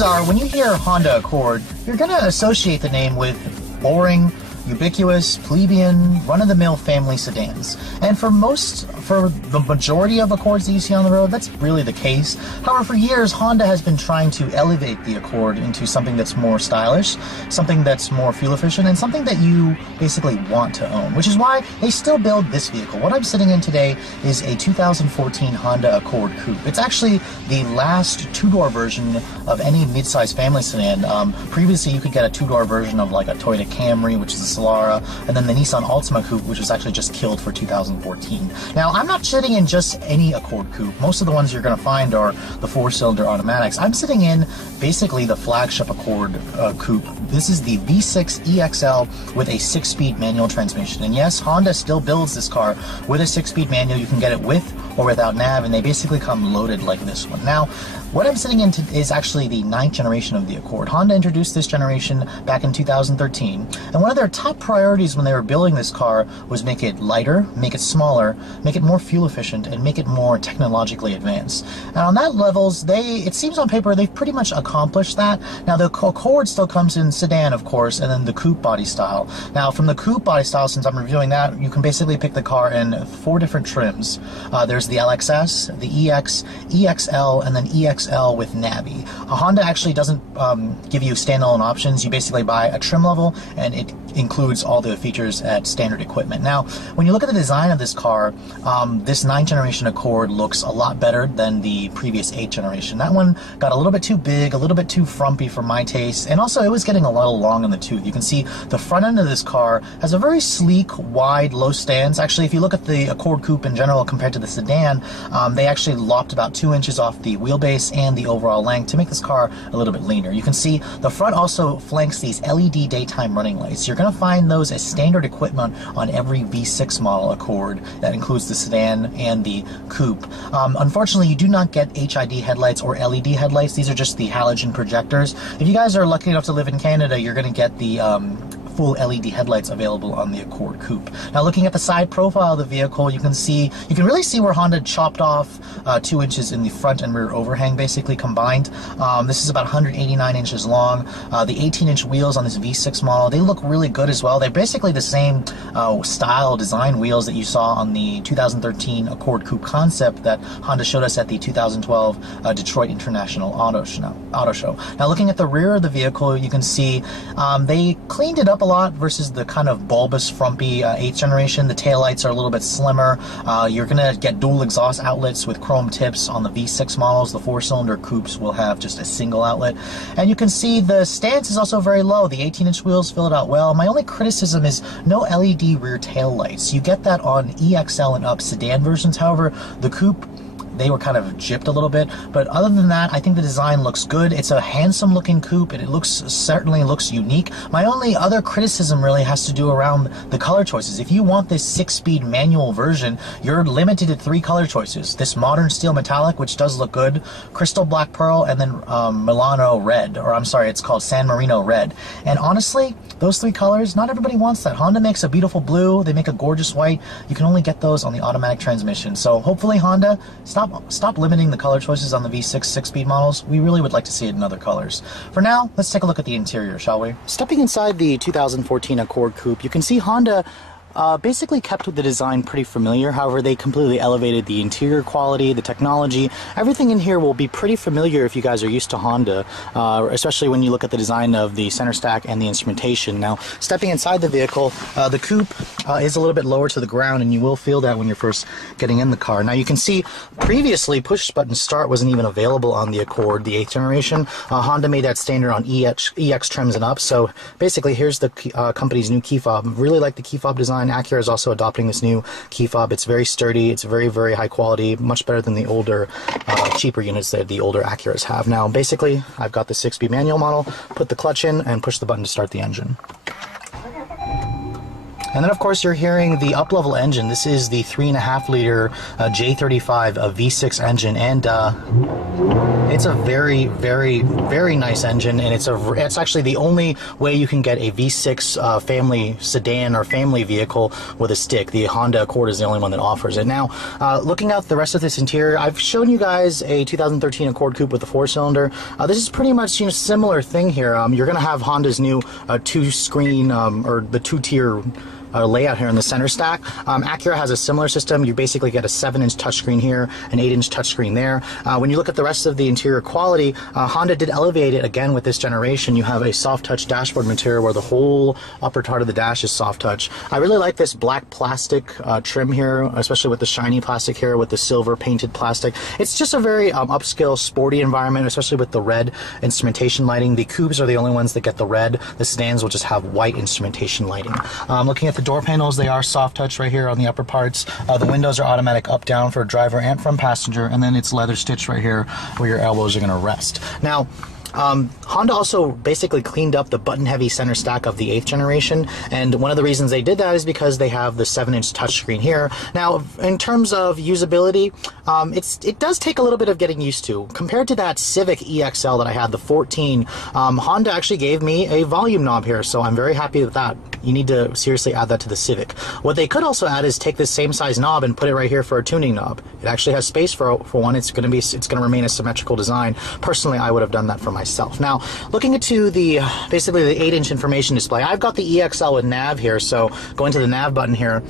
chances are, when you hear Honda Accord, you're going to associate the name with boring, ubiquitous, plebeian, run-of-the-mill family sedans. And for the majority of Accords that you see on the road, that's really the case. However, for years, Honda has been trying to elevate the Accord into something that's more stylish, something that's more fuel efficient, and something that you basically want to own, which is why they still build this vehicle. What I'm sitting in today is a 2014 Honda Accord Coupe. It's actually the last two-door version of any mid-size family sedan. Previously, you could get a two-door version of like a Toyota Camry, which is a Solara, and then the Nissan Altima Coupe, which was actually just killed for 2014. Now, I'm not sitting in just any Accord Coupe. Most of the ones you're going to find are the four-cylinder automatics. I'm sitting in basically the flagship Accord Coupe. This is the V6 EXL with a 6-speed manual transmission. And yes, Honda still builds this car with a 6-speed manual. You can get it with or without nav, and they basically come loaded like this one. Now, what I'm sitting in is actually the 9th generation of the Accord. Honda introduced this generation back in 2013, and one of their top priorities when they were building this car was make it lighter, make it smaller, make it more fuel efficient, and make it more technologically advanced. And on that levels, it seems on paper, they've pretty much accomplished that. Now, the Accord still comes in sedan, of course, and then the coupe body style. Now, from the coupe body style, since I'm reviewing that, you can basically pick the car in 4 different trims. There's the LXS, the EX, EXL, and then EXL with Navi. Honda actually doesn't give you standalone options. You basically buy a trim level, and it includes all the features at standard equipment. Now, when you look at the design of this car, this 9th generation Accord looks a lot better than the previous 8th generation. That one got a little bit too big, a little bit too frumpy for my taste, and also it was getting a little long in the tooth. You can see the front end of this car has a very sleek, wide, low stance. Actually, if you look at the Accord Coupe in general compared to the sedan, they actually lopped about 2 inches off the wheelbase and the overall length to make this car a little bit leaner. You can see the front also flanks these LED daytime running lights. You're going to find those as standard equipment on every V6 model Accord. That includes the sedan and the coupe. Unfortunately, you do not get HID headlights or LED headlights. These are just the halogen projectors. If you guys are lucky enough to live in Canada, you're going to get the full LED headlights available on the Accord Coupe. Now, looking at the side profile of the vehicle, you can really see where Honda chopped off 2 inches in the front and rear overhang, basically combined. This is about 189 inches long. The 18-inch wheels on this V6 model, they look really good as well. They're basically the same style design wheels that you saw on the 2013 Accord Coupe concept that Honda showed us at the 2012 Detroit International Auto Show. Now, looking at the rear of the vehicle, you can see they cleaned it up a lot versus the kind of bulbous, frumpy 8th generation. The taillights are a little bit slimmer. You're going to get dual exhaust outlets with chrome tips on the V6 models. The 4-cylinder coupes will have just a single outlet. And you can see the stance is also very low. The 18-inch wheels fill it out well. My only criticism is no LED rear tail lights. You get that on EXL and up sedan versions. However, the coupe, they were kind of gypped a little bit, but other than that, I think the design looks good. It's a handsome looking coupe, and it certainly looks unique. My only other criticism really has to do around the color choices. If you want this 6-speed manual version, you're limited to 3 color choices. This modern steel metallic, which does look good, crystal black pearl, and then Milano red, or I'm sorry, it's called San Marino red. And honestly, those 3 colors, not everybody wants that. Honda makes a beautiful blue, they make a gorgeous white. You can only get those on the automatic transmission. So hopefully Honda, stop limiting the color choices on the V6 6-speed models. We really would like to see it in other colors. For now, let's take a look at the interior, shall we? Stepping inside the 2014 Accord Coupe, you can see Honda basically kept with the design pretty familiar. However, they completely elevated the interior quality, the technology. Everything in here will be pretty familiar if you guys are used to Honda, especially when you look at the design of the center stack and the instrumentation. Now, stepping inside the vehicle, the coupe is a little bit lower to the ground, and you will feel that when you're first getting in the car. Now, you can see previously push button start wasn't even available on the Accord, the 8th generation. Honda made that standard on EX trims and up. So basically, here's the company's new key fob. Really like the key fob design. Acura is also adopting this new key fob. It's very sturdy. It's very, very high quality. Much better than the older, cheaper units that the older Acuras have. Now, basically, I've got the 6-speed manual model. Put the clutch in and push the button to start the engine. And then of course you're hearing the up-level engine. This is the 3.5 liter J35 V6 engine, and it's a very, very, very nice engine, and it's actually the only way you can get a V6 family sedan or family vehicle with a stick. The Honda Accord is the only one that offers it. Now, looking at the rest of this interior, I've shown you guys a 2013 Accord Coupe with a 4-cylinder. This is pretty much, you know, similar thing here. You're going to have Honda's new 2-screen or the 2-tier layout here in the center stack. Acura has a similar system. You basically get a 7-inch touchscreen here, an 8-inch touchscreen there. When you look at the rest of the interior quality, Honda did elevate it again with this generation. You have a soft touch dashboard material where the whole upper part of the dash is soft touch. I really like this black plastic trim here, especially with the shiny plastic here with the silver painted plastic. It's just a very upscale, sporty environment, especially with the red instrumentation lighting. The Coupes are the only ones that get the red. The sedans will just have white instrumentation lighting. Looking at the door panels, they are soft touch right here on the upper parts. The windows are automatic up down for driver and from passenger, and then it's leather stitched right here where your elbows are going to rest. Now, Honda also basically cleaned up the button-heavy center stack of the 8th generation, and one of the reasons they did that is because they have the 7-inch touchscreen here. Now, in terms of usability, it does take a little bit of getting used to. Compared to that Civic EXL that I had, the 14, Honda actually gave me a volume knob here, so I'm very happy with that. You need to seriously add that to the Civic. What they could also add is take this same size knob and put it right here for a tuning knob. It actually has space for one. It's going to remain a symmetrical design. Personally, I would have done that for myself. Now, looking into basically the 8-inch information display, I've got the EXL with nav here, so going to the nav button here,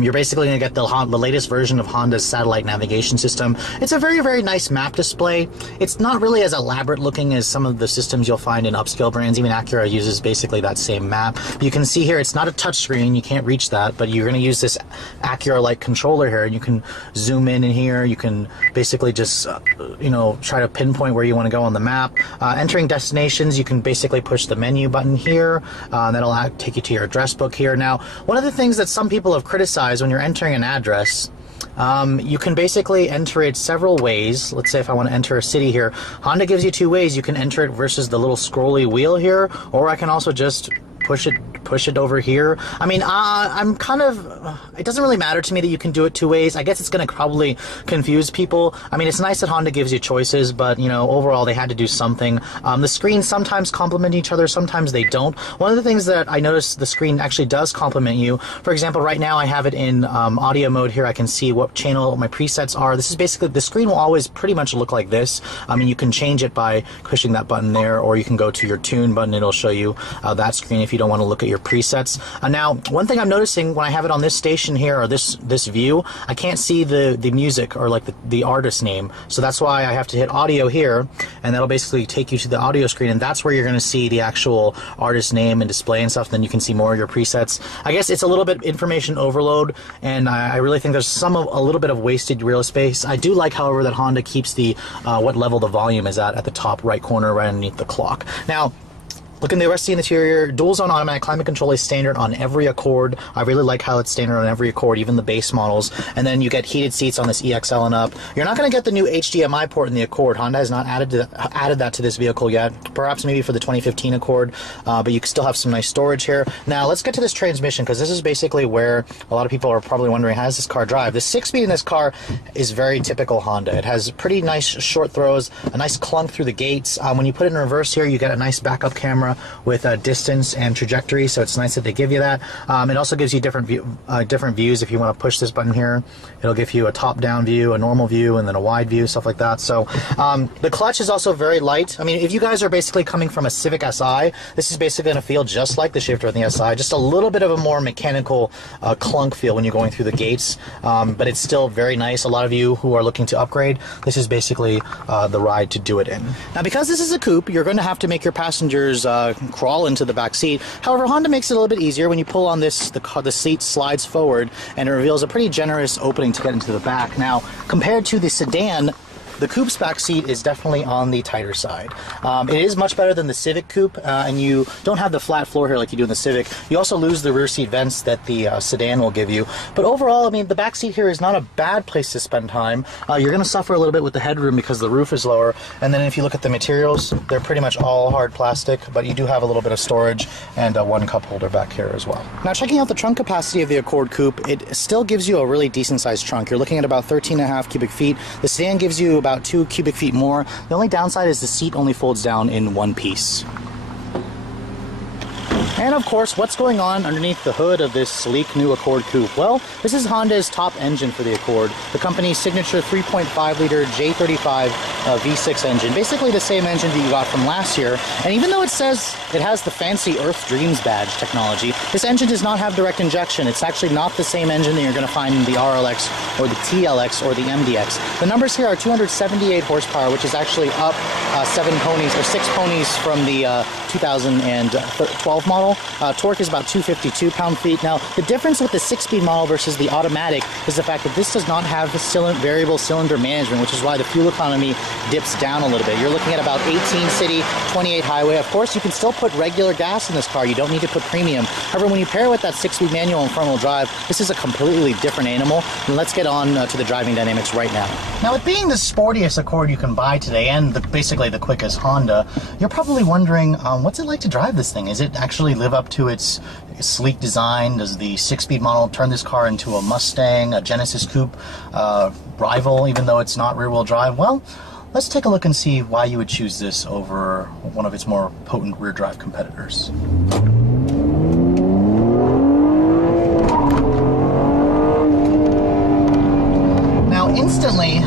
you're basically going to get the latest version of Honda's satellite navigation system. It's a very, very nice map display. It's not really as elaborate looking as some of the systems you'll find in upscale brands. Even Acura uses basically that same map. You can see here, it's not a touch screen, you can't reach that, but you're going to use this Acura-like controller here, and you can zoom in here. You can basically just, you know, try to pinpoint where you want to go on the map. Entering destinations, you can basically push the menu button here. That'll take you to your address book here. Now, one of the things that some people have criticized when you're entering an address, you can basically enter it several ways. Let's say if I want to enter a city here, Honda gives you 2 ways. You can enter it versus the little scrolly wheel here, or I can also just push it over here. I mean, I'm kind of, it doesn't really matter to me that you can do it 2 ways. I guess it's going to probably confuse people. I mean, it's nice that Honda gives you choices, but, you know, overall they had to do something. The screens sometimes complement each other, sometimes they don't. One of the things that I noticed, the screen actually does complement you. For example, right now I have it in audio mode here. I can see what channel my presets are. This is basically, the screen will always pretty much look like this. I mean, you can change it by pushing that button there, or you can go to your tune button. It'll show you that screen if you don't want to look at your presets. Now, one thing I'm noticing when I have it on this station here, or this view, I can't see the music or like the artist name. So that's why I have to hit audio here, and that'll basically take you to the audio screen, and that's where you're going to see the actual artist name and display and stuff. Then you can see more of your presets. I guess it's a little bit information overload, and I really think there's a little bit of wasted real space. I do like, however, that Honda keeps the what level the volume is at the top right corner right underneath the clock. Now, looking at the rest of the interior, dual zone automatic climate control is standard on every Accord. I really like how it's standard on every Accord, even the base models. And then you get heated seats on this EXL and up. You're not going to get the new HDMI port in the Accord. Honda has not added that to this vehicle yet. Perhaps maybe for the 2015 Accord, but you can still have some nice storage here. Now let's get to this transmission, because this is basically where a lot of people are probably wondering, how does this car drive? The 6-speed in this car is very typical Honda. It has pretty nice short throws, a nice clunk through the gates. When you put it in reverse here, you get a nice backup camera with distance and trajectory, so it's nice that they give you that. It also gives you different views. If you want to push this button here, it'll give you a top-down view, a normal view, and then a wide view, stuff like that. So the clutch is also very light. I mean, if you guys are basically coming from a Civic Si, this is basically going to feel just like the shifter in the Si, just a little bit of a more mechanical clunk feel when you're going through the gates, but it's still very nice. A lot of you who are looking to upgrade, this is basically the ride to do it in. Now, because this is a coupe, you're going to have to make your passengers crawl into the back seat. However, Honda makes it a little bit easier. When you pull on this, the seat slides forward, and it reveals a pretty generous opening to get into the back. Now, compared to the sedan, the Coupe's back seat is definitely on the tighter side. It is much better than the Civic Coupe, and you don't have the flat floor here like you do in the Civic. You also lose the rear seat vents that the sedan will give you. But overall, I mean, the back seat here is not a bad place to spend time. You're going to suffer a little bit with the headroom because the roof is lower. And then if you look at the materials, they're pretty much all hard plastic, but you do have a little bit of storage and one cup holder back here as well. Now, checking out the trunk capacity of the Accord Coupe, it still gives you a really decent sized trunk. You're looking at about 13.5 cubic feet. The sedan gives you about 2 cubic feet more. The only downside is the seat only folds down in one piece. And of course, what's going on underneath the hood of this sleek new Accord Coupe? Well, this is Honda's top engine for the Accord, the company's signature 3.5-liter J35 V6 engine, basically the same engine that you got from last year. And even though it says it has the fancy Earth Dreams badge technology, this engine does not have direct injection. It's actually not the same engine that you're going to find in the RLX or the TLX or the MDX. The numbers here are 278 horsepower, which is actually up 6 ponies from the 2012 model. Torque is about 252 pound-feet. Now, the difference with the 6-speed model versus the automatic is the fact that this does not have variable cylinder management, which is why the fuel economy dips down a little bit. You're looking at about 18 city, 28 highway. Of course, you can still put regular gas in this car. You don't need to put premium. However, when you pair it with that 6-speed manual and front-wheel drive, this is a completely different animal. And let's get on to the driving dynamics right now. Now, with being the sportiest Accord you can buy today and basically the quickest Honda, you're probably wondering, what's it like to drive this thing? Is it actually live up to its sleek design? Does the 6-speed model turn this car into a Mustang, a Genesis Coupe rival, even though it's not rear-wheel drive? Well, let's take a look and see why you would choose this over one of its more potent rear-drive competitors. Now, instantly,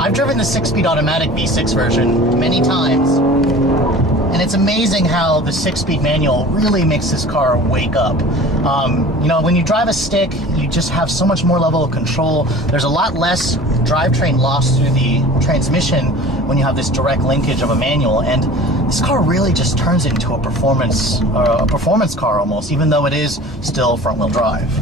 I've driven the 6-speed automatic V6 version many times, and it's amazing how the 6-speed manual really makes this car wake up. You know, when you drive a stick, you just have so much more level of control. There's a lot less drivetrain loss through the transmission when you have this direct linkage of a manual, and this car really just turns it into a performance car almost, even though it is still front-wheel drive.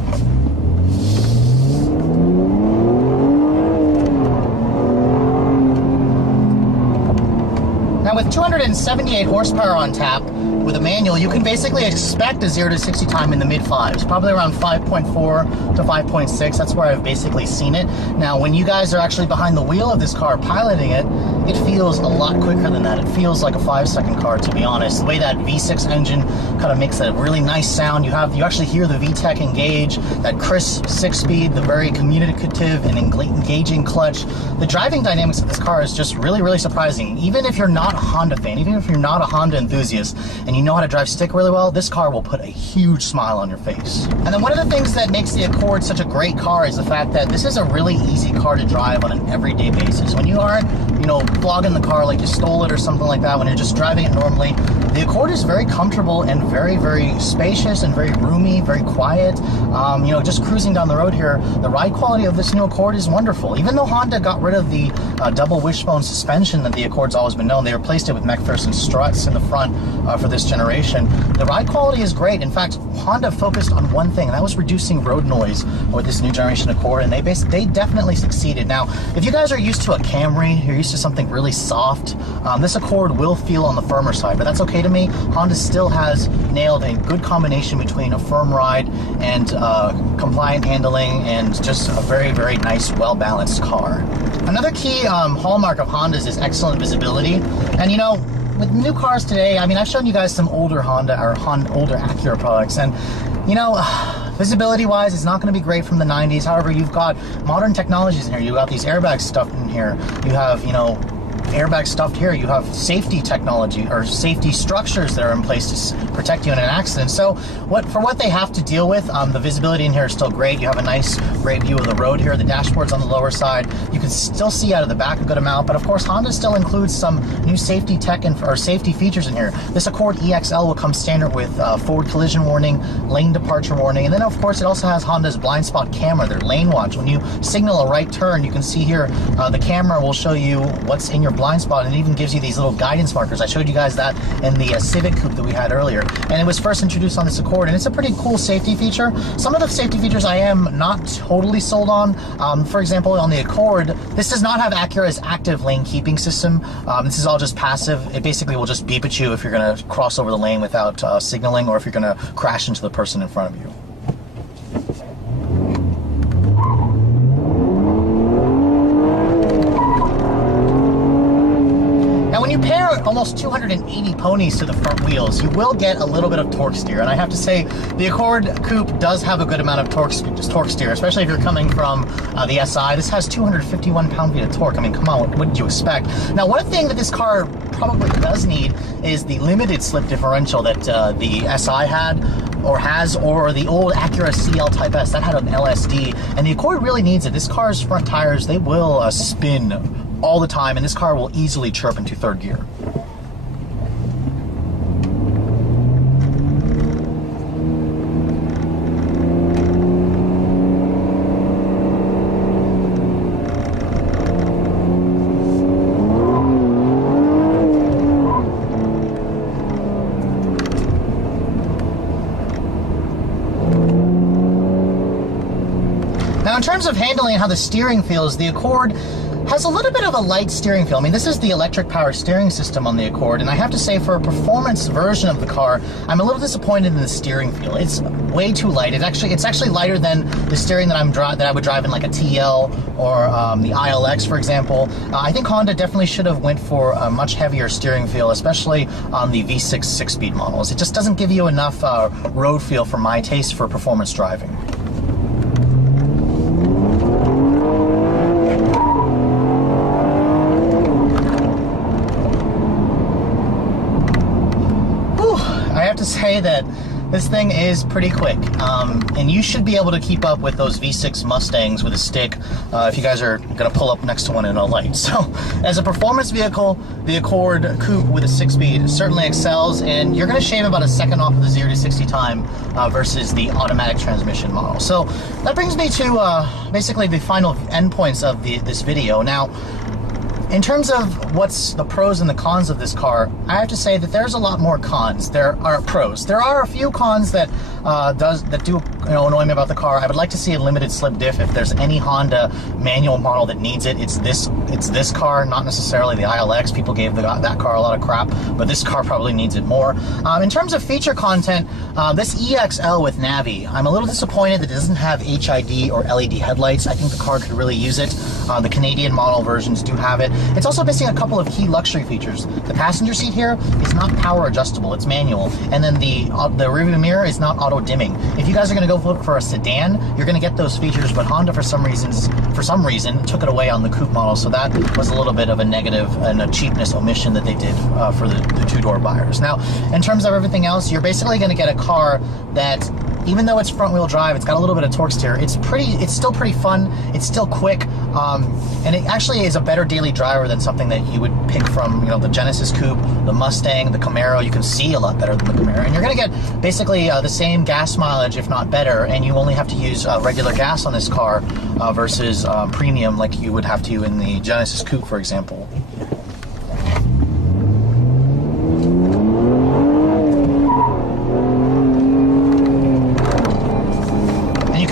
Now, with 278 horsepower on tap, with a manual, you can basically expect a 0 to 60 time in the mid-5s, probably around 5.4 to 5.6. That's where I've basically seen it. Now, when you guys are actually behind the wheel of this car piloting it, it feels a lot quicker than that. It feels like a 5-second car, to be honest. The way that V6 engine kind of makes a really nice sound. You actually hear the VTEC engage, that crisp 6-speed, the very communicative and engaging clutch. The driving dynamics of this car is just really, really surprising. Even if you're not a Honda fan, even if you're not a Honda enthusiast, and you know how to drive stick really well, this car will put a huge smile on your face. And then one of the things that makes the Accord such a great car is the fact that this is a really easy car to drive on an everyday basis. When you aren't, you know, flogging the car like you stole it or something like that, when you're just driving it normally, the Accord is very comfortable and very, very spacious and very roomy, very quiet. You know, just cruising down the road here, the ride quality of this new Accord is wonderful. Even though Honda got rid of the double wishbone suspension that the Accord's always been known, they replaced it with McPherson struts in the front for this generation. The ride quality is great. In fact, Honda focused on one thing, and that was reducing road noise with this new generation Accord, and they definitely succeeded. Now, if you guys are used to a Camry, you're used to something really soft, this Accord will feel on the firmer side, but that's okay to me. Honda still has nailed a good combination between a firm ride and compliant handling and just a very, very nice, well-balanced car. Another key hallmark of Honda's is excellent visibility, and you know, with new cars today, I mean, I've shown you guys some older Honda or older Acura products, and you know, visibility-wise, it's not going to be great from the 90s. However, you've got modern technologies in here. You've got these airbags stuffed in here. You have, you know, airbag stuffed here. You have safety technology or safety structures that are in place to protect you in an accident. So for what they have to deal with, the visibility in here is still great. You have a nice great view of the road here. The dashboard's on the lower side. You can still see out of the back a good amount, but of course Honda still includes some new safety tech or safety features in here. This Accord EXL will come standard with forward collision warning, lane departure warning, and then of course it also has Honda's blind spot camera, their lane watch. When you signal a right turn, you can see here the camera will show you what's in your blind spot, and it even gives you these little guidance markers. I showed you guys that in the Civic Coupe that we had earlier, and it was first introduced on this Accord, and it's a pretty cool safety feature. Some of the safety features I am not totally sold on. For example, on the Accord, this does not have Acura's active lane keeping system. This is all just passive. It basically will just beep at you if you're going to cross over the lane without signaling, or if you're going to crash into the person in front of you. When you pair almost 280 ponies to the front wheels, you will get a little bit of torque steer. And I have to say, the Accord Coupe does have a good amount of torque steer, especially if you're coming from the SI. This has 251 pound-feet of torque. I mean, come on, what did you expect? Now, one thing that this car probably does need is the limited slip differential that the SI had, or has, or the old Acura CL Type S, that had an LSD, and the Accord really needs it. This car's front tires, they will spin all the time, and this car will easily chirp into third gear. Now, in terms of handling how the steering feels, the Accord has a little bit of a light steering feel. I mean, this is the electric power steering system on the Accord, and I have to say, for a performance version of the car, I'm a little disappointed in the steering feel. It's way too light. It's actually lighter than the steering that I would drive in like a TL or the ILX, for example. I think Honda definitely should have went for a much heavier steering feel, especially on the V6 6-speed models. It just doesn't give you enough road feel for my taste for performance driving. To say that this thing is pretty quick, and you should be able to keep up with those V6 Mustangs with a stick if you guys are going to pull up next to one in a light. So, as a performance vehicle, the Accord Coupe with a 6-speed certainly excels, and you're going to shave about a second off of the 0 to 60 time versus the automatic transmission model. So, that brings me to basically the final endpoints of this video. Now, in terms of what's the pros and the cons of this car, I have to say that there's a lot more cons. There are pros. There are a few cons that do annoy me about the car. I would like to see a limited slip diff. If there's any Honda manual model that needs it, it's this car, not necessarily the ILX. People gave that car a lot of crap, but this car probably needs it more. In terms of feature content, this EXL with Navi, I'm a little disappointed that it doesn't have HID or LED headlights. I think the car could really use it. The Canadian model versions do have it. It's also missing a couple of key luxury features. The passenger seat here is not power adjustable, it's manual. And then the rearview mirror is not auto dimming. If you guys are going to go for a sedan, you're going to get those features, but Honda for some reason took it away on the Coupe model, so that was a little bit of a negative and a cheapness omission that they did for the two-door buyers. Now, in terms of everything else, you're basically going to get a car that, even though it's front-wheel drive, it's got a little bit of torque steer. It's still pretty fun. It's still quick, and it actually is a better daily driver than something that you would pick from, the Genesis Coupe, the Mustang, the Camaro. You can see a lot better than the Camaro, and you're going to get basically the same gas mileage, if not better. And you only have to use regular gas on this car versus premium, like you would have to in the Genesis Coupe, for example.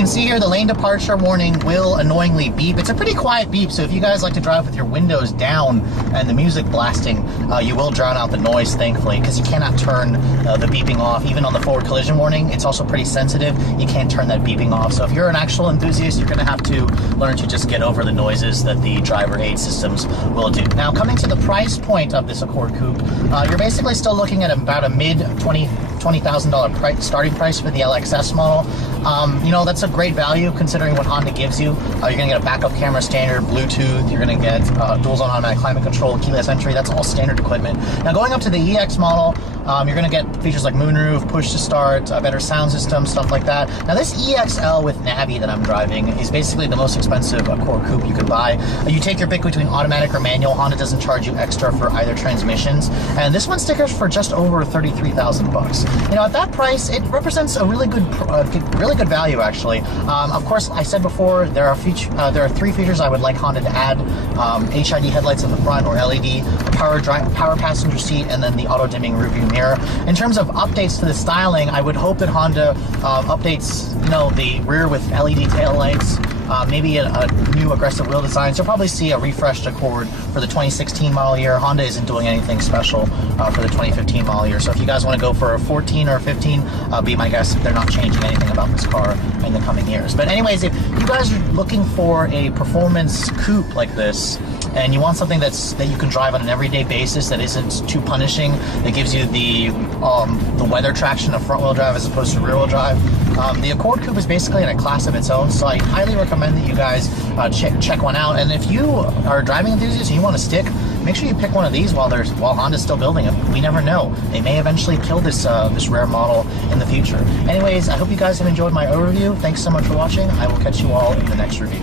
See here, the lane departure warning will annoyingly beep. It's a pretty quiet beep, so if you guys like to drive with your windows down and the music blasting, you will drown out the noise, thankfully, because you cannot turn the beeping off. Even on the forward collision warning, it's also pretty sensitive. You can't turn that beeping off. So if you're an actual enthusiast, you're going to have to learn to just get over the noises that the driver aid systems will do. Now, coming to the price point of this Accord Coupe, you're basically still looking at about a mid $20,000 starting price for the LXS model. That's a great value considering what Honda gives you. You're going to get a backup camera standard, Bluetooth, you're going to get dual zone automatic climate control, keyless entry. That's all standard equipment. Now, going up to the EX model, you're going to get features like moonroof, push to start, a better sound system, stuff like that. Now, this EXL with Navi that I'm driving is basically the most expensive Accord Coupe you could buy. You take your pick between automatic or manual. Honda doesn't charge you extra for either transmissions, and this one stickers for just over $33,000 bucks. At that price, it represents a really good good value actually. Of course, I said before there are 3 features I would like Honda to add: HID headlights in the front or LED, power passenger seat, and then the auto dimming rearview mirror. In terms of updates to the styling, I would hope that Honda updates, you know, the rear with LED taillights. Maybe a new aggressive wheel design. So you'll probably see a refreshed Accord for the 2016 model year. Honda isn't doing anything special for the 2015 model year. So if you guys want to go for a 14 or a 15, be my guest if they're not changing anything about this car in the coming years. But anyways, if you guys are looking for a performance coupe like this, and you want something that you can drive on an everyday basis that isn't too punishing, that gives you the weather traction of front wheel drive as opposed to rear wheel drive, the Accord Coupe is basically in a class of its own. So I highly recommend that you guys check one out. And if you are a driving enthusiast and you want to stick, make sure you pick one of these while Honda's still building it. We never know; they may eventually kill this rare model in the future. Anyways, I hope you guys have enjoyed my overview. Thanks so much for watching. I will catch you all in the next review.